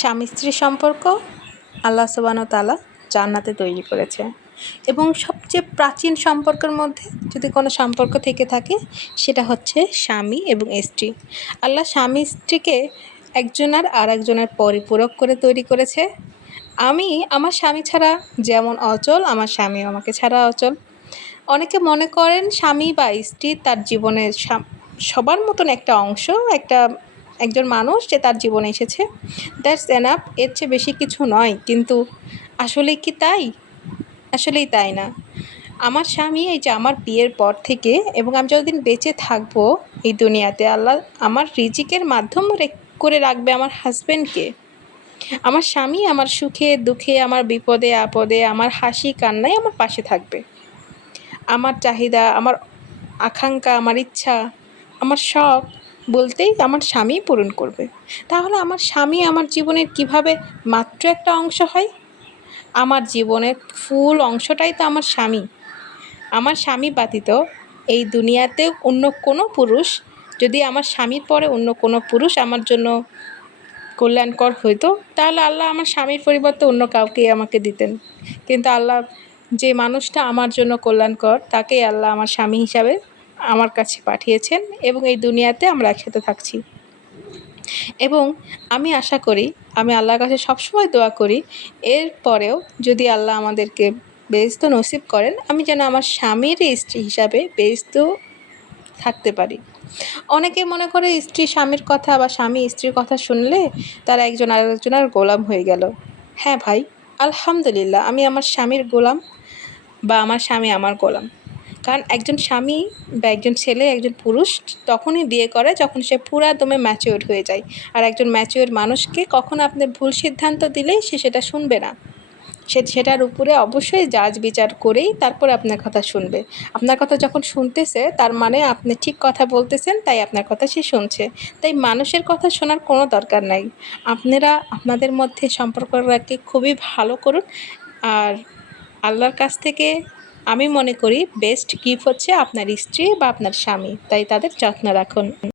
স্বামী স্ত্রীর সম্পর্ক আল্লাহ সুবহানাহু ওয়া তাআলা জান্নাতে তৈরি করেছে এবং সবচেয়ে প্রাচীন সম্পর্কের মধ্যে যদি কোনো সম্পর্ক থেকে থাকে সেটা হচ্ছে স্বামী এবং স্ত্রী। আল্লাহ স্বামী স্ত্রীকে একজনের আর একজনের পরিপূরক করে তৈরি করেছে। আমি আমার স্বামী ছাড়া যেমন অচল, আমার স্বামীও আমাকে ছাড়া অচল। অনেকে মনে করেন স্বামী বা স্ত্রী তার জীবনের সবার মতন একটা অংশ, একজন মানুষ যে তার জীবনে এসেছে, দ্যাটস এনাফ, এর চেয়ে বেশি কিছু নয়। কিন্তু আসলেই কি তাই? আসলেই তাই না। আমার স্বামী এই যে আমার বিয়ের পর থেকে এবং আমি যতদিন বেঁচে থাকবো এই দুনিয়াতে, আল্লাহ আমার রিজিকের মাধ্যম করে রাখবে আমার হাজব্যান্ডকে। আমার স্বামী আমার সুখে দুঃখে, আমার বিপদে আপদে, আমার হাসি কান্নায় আমার পাশে থাকবে। আমার চাহিদা, আমার আকাঙ্ক্ষা, আমার ইচ্ছা, আমার শখ বলতেই আমার স্বামীই পূরণ করবে। তাহলে আমার স্বামী আমার জীবনের কিভাবে মাত্র একটা অংশ হয়? আমার জীবনের ফুল অংশটাই তো আমার স্বামী। আমার স্বামী ব্যতীত এই দুনিয়াতে অন্য কোনো পুরুষ, যদি আমার স্বামীর পরে অন্য কোনো পুরুষ আমার জন্য কল্যাণকর হইতো, তাহলে আল্লাহ আমার স্বামীর পরিবর্তে অন্য কাউকেই আমাকে দিতেন। কিন্তু আল্লাহ যে মানুষটা আমার জন্য কল্যাণকর তাকেই আল্লাহ আমার স্বামী হিসাবে আমার কাছে পাঠিয়েছেন এবং এই দুনিয়াতে আমরা একসাথে থাকছি। এবং আমি আশা করি, আমি আল্লাহর কাছে সবসময় দোয়া করি, এরপরেও যদি আল্লাহ আমাদেরকে বেহেশত নসিব করেন, আমি যেন আমার স্বামীর স্ত্রী হিসাবে বেহেশত থাকতে পারি। অনেকে মনে করে স্ত্রী স্বামীর কথা বা স্বামী স্ত্রীর কথা শুনলে তারা একজন আরেকজনের গোলাম হয়ে গেল। হ্যাঁ ভাই, আলহামদুলিল্লাহ আমি আমার স্বামীর গোলাম বা আমার স্বামী আমার গোলাম। কারণ একজন স্বামী বা একজন ছেলে, একজন পুরুষ তখনই বিয়ে করে যখন সে পুরা দমে ম্যাচিওর হয়ে যায়। আর একজন ম্যাচিওর মানুষকে কখনো আপনি ভুল সিদ্ধান্ত দিলেই সে সেটা শুনবে না। সে সেটার উপরে অবশ্যই জাজ বিচার করেই তারপরে আপনার কথা শুনবে। আপনার কথা যখন শুনতেছে তার মানে আপনি ঠিক কথা বলতেছেন, তাই আপনার কথা সে শুনছে। তাই মানুষের কথা শোনার কোনো দরকার নাই। আপনারা আপনাদের মধ্যে সম্পর্কটাকে খুবই ভালো করুন। আর আল্লাহর কাছ থেকে আমি মনে করি বেস্ট গিফট হচ্ছে আপনার স্ত্রী বা আপনার স্বামী, তাই তাদের যত্ন রাখুন।